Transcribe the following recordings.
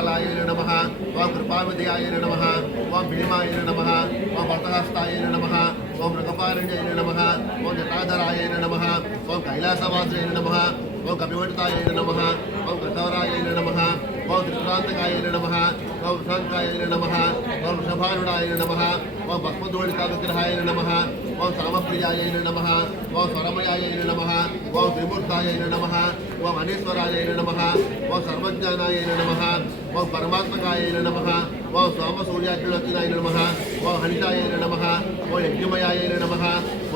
ఓం జటాకంఠాయ నమ ఓం కాళకాలాయ నమ ఓం కృపావిధయాయ నమ ఓం భీమాయ నమ ఓం భర్తహస్తాయ నమ ఓం మృగపారణ్యాయ నమ ఓం జటాధరాయ నమ ఓం కైలాసవాసాయ నమ ఓం కపివంతాయ నమ ఓం కృతవరాయ నమ ఓం త్రిపురాంతకాయ నమ ఓం శంకాయ నమ ఓం వృషభారుడాయ నమ ఓం భస్మధూళికా విగ్రహాయ నమ ఓం సామప్రియాయ నమ ఓం స్వరమయాయ నమ ఓం త్రిమూర్తాయ నమ ఓం అనీశ్వరాయ నమ ఓం సర్వజ్ఞానాయ నమ ఓం పరమాత్మకాయ నమ. ఓం సోమసూర్యాగ్నిలోచనాయ నమ. ఓం హనితాయ నమ. ఓం యజ్ఞమయాయ నమ.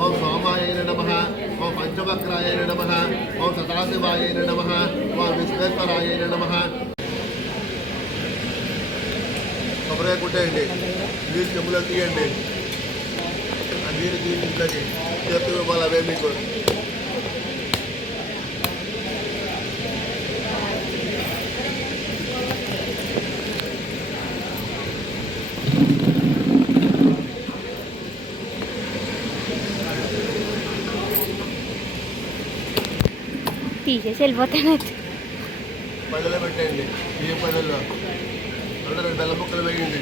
ఓం సోమాయ నమ. ఓం పంచవక్రాయ నమ. ఓం సదాశివాయ నమ. ఓం విశ్వేశ్వరాయ నమ. కొబ్బరికాయ కుట్టేయండి. నీళ్ళు చెప్పులో తీయండి. ఆ నీరు తీసి ఇంట్లోకి చేతి ఇవ్వాలి అవే మీకు. తీసేసి వెళ్ళిపోతాను పళ్ళలో పెట్టేయండి బియ్యం పళ్ళల్లో రెండు రెండు బెల్లం ముక్కలు వేయండి.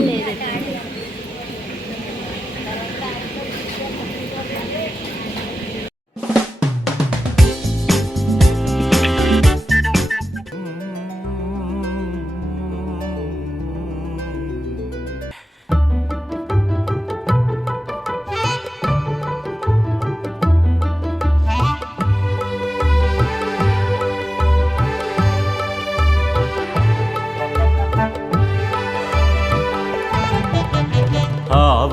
లేదు.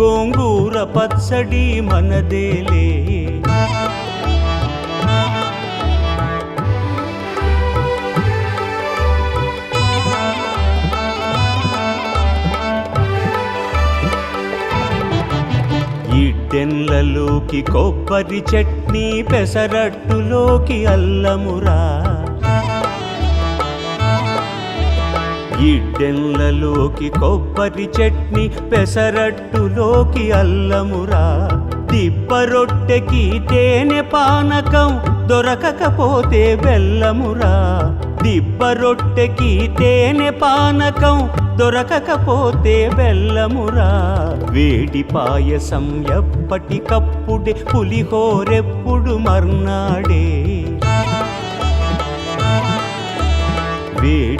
గోంగూర పచ్చడి మనదేలే. ఇడ్డెన్లలోకి కొబ్బరి చట్నీ పెసరట్టులోకి అల్లమురా. ఇడ్డెన్లలోకి కొబ్బరి చట్నీ పెసరట్టులోకి అల్లమురా. దిబ్బరొట్టెకి తేనె పానకం దొరకకపోతే బెల్లమురా. దిబ్బరొట్టెకి తేనె పానకం దొరకకపోతే బెల్లమురా. వేడి పాయసం ఎప్పటికప్పుడే పులిహోరెప్పుడు మర్నాడే.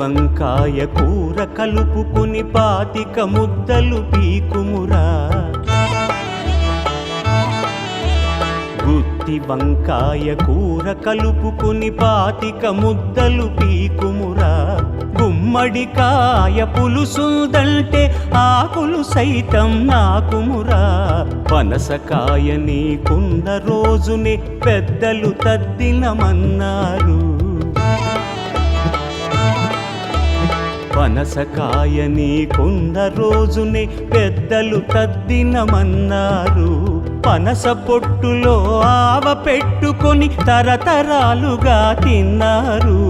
వంకాయ కూర కలుపుకుని పాతిక ముద్దలు పీకుమురా. గుత్తి వంకాయ కూర కలుపుకుని పాతిక ముద్దలు పీకుమురా. గుమ్మడికాయ పులుసుదంటే ఆకులు సైతం నాకుమురా. పనసకాయ నీకున్న రోజునే పెద్దలు తద్దినమన్నారు. పనసకాయని కొండ రోజునే పెద్దలు తద్దినమన్నారు. పనస పొట్టులో ఆవ పెట్టుకొని తరతరాలుగా తిన్నారు.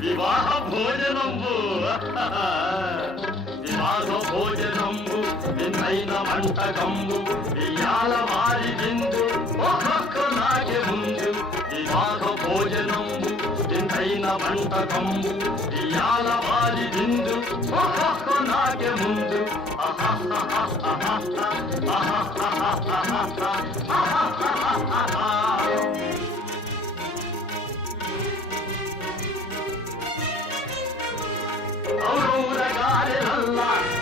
వివాహ భోజనంబు వివాహ భోజనం నిన్నైన వంటకము ఇయాల వారి విందు ఒక్కొక్క నాటి ముందు వివాహ భోజనము నిన్నైన వంటకము ఇయాల వారి విందు ఒక్కొక్క నాటి ముందు. ഔറൂരകാരല്ല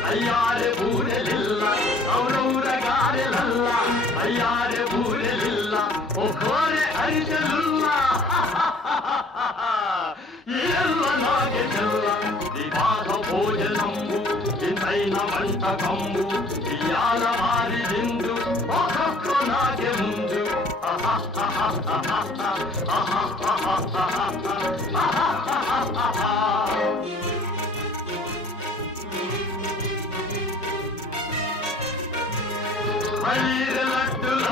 അയ്യാറ് പൂരലില്ല తయార బూరెలుల్లా ఓ ఘోర అరిజలుల్లా ఎల్ల నాగెల్ల వివాద భోజనంబు ఇంతైన వంటకంబు ఇయాల మారిదిందు ఒక్కొక్క నాగె ముందు. ఆహా ఆహా ఆహా ఆహా ఆహా ఆహా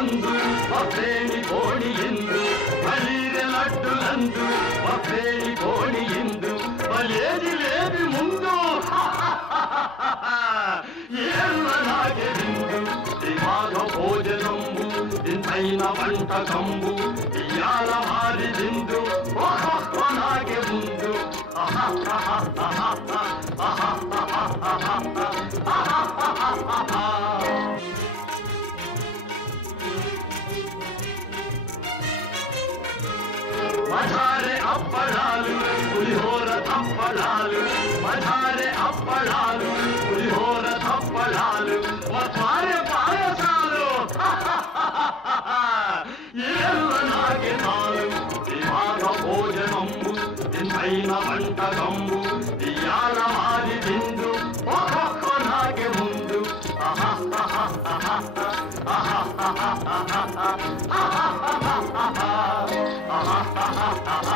లడ్డులందు మఫేని కోణి ఇందు మలీర లడ్డులందు మఫేని కోణి ఇందు మలేది లేది ముందు. ఏళ్ళ విందు దిమాగ భోజనంబు ఇంతైన వంటకంబు ఇయాల మారి విందు ఒక్కొక్క నాగే ముందు. మధారే అప్పడాలు పులిహోర తప్పడాలు మధారే అప్పడాలు పులిహోర తప్పడాలు మధారే పాయసాలు ఏళ్ళ నాకే నాలు వివాహ భోజనంబు ఇంతైన వంటకంబు ఇయాల మాది విందు ఒక్కొక్క నాకే ముందు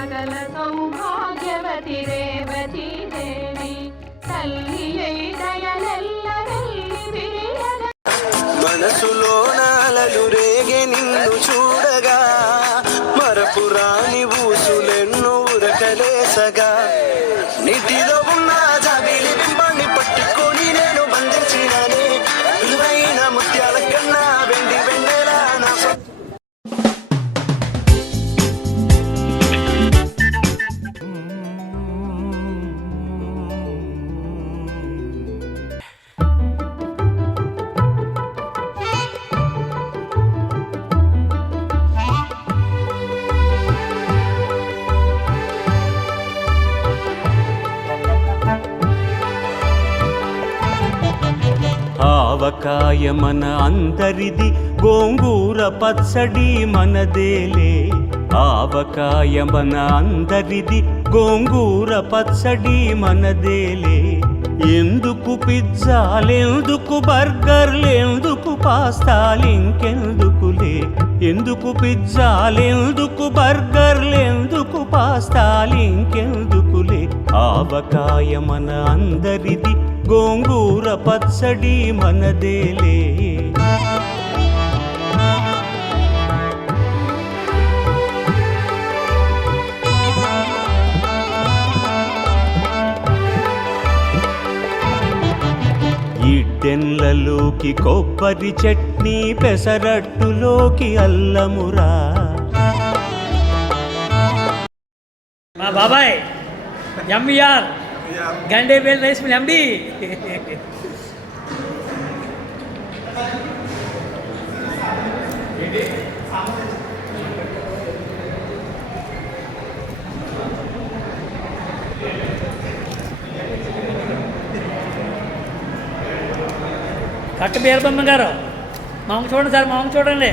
సకల సౌభాగ్యవతి రేవతి దేవి తల్లి దయలెల్ల మనసులో నాలలు రేగే నిన్ను చూడ ఆవకాయ మన అందరిది గోంగూర పచ్చడి మనదేలే. ఆవకాయ మన అందరిది గోంగూర పచ్చడి మనదేలే. ఎందుకు పిజ్జాలెందుకు బర్గర్లెందుకు పాస్తాలింకెందుకులే. ఎందుకు పిజ్జాలెందుకు బర్గర్లెందుకు పాస్తాలింకెందుకులే. ఆవకాయ మన అందరిది గోంగూర పచ్చడి మనదేలే. ఇడ్డెన్లలోకి కొబ్బరి చట్నీ పెసరట్టులోకి అల్లమురా. మా బాబాయ్ ఎంఈఆర్ గండేబేల్ రైస్ మిల్ ఎండి. పట్ట బీరబమ్మ గారు మామ చూడండి సార్ మామ చూడండి.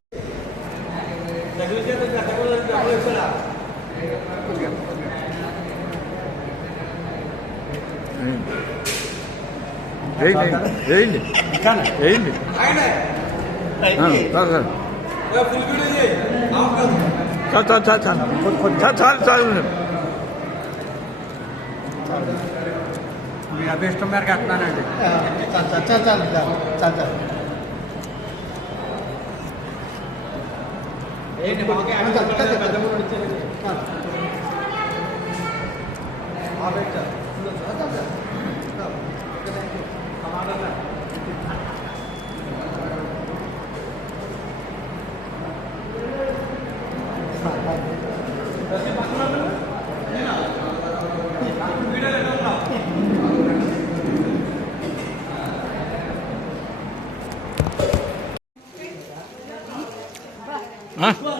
విడబచ్చి రెండు బచ్చి చేశాను యా అభిష్టం మేరకు అంటున్నానండి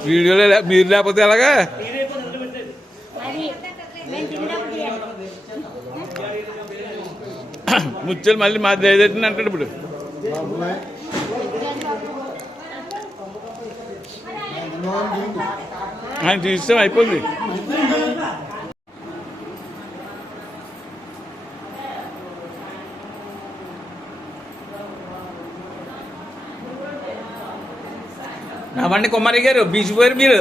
వీడియోలో మీరు లేకపోతే ఎలాగా మరి మేము తిన్నప్పుడు ముచ్చలు మళ్ళీ మా దేదట్టిన అంటాడు ఇప్పుడు. ఆయన తీస్తాం అయిపోయింది రావండి కుమారి గారు బీచ్ పోయారు మీరు.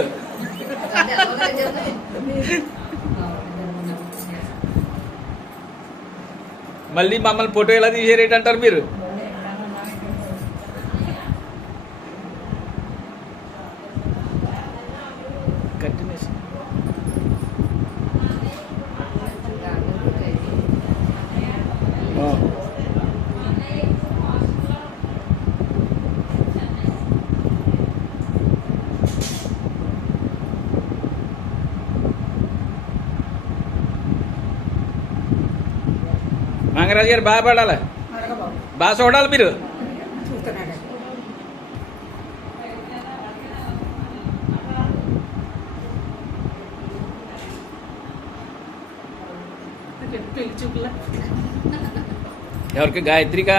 మళ్ళీ మమ్మల్ని ఫోటో ఎలా తీసేరేటంటారు మీరు? మంగరాజు గారు బాగా పడాలి? బాగా చూడాలి మీరు. ఎవరికి గాయత్రికా?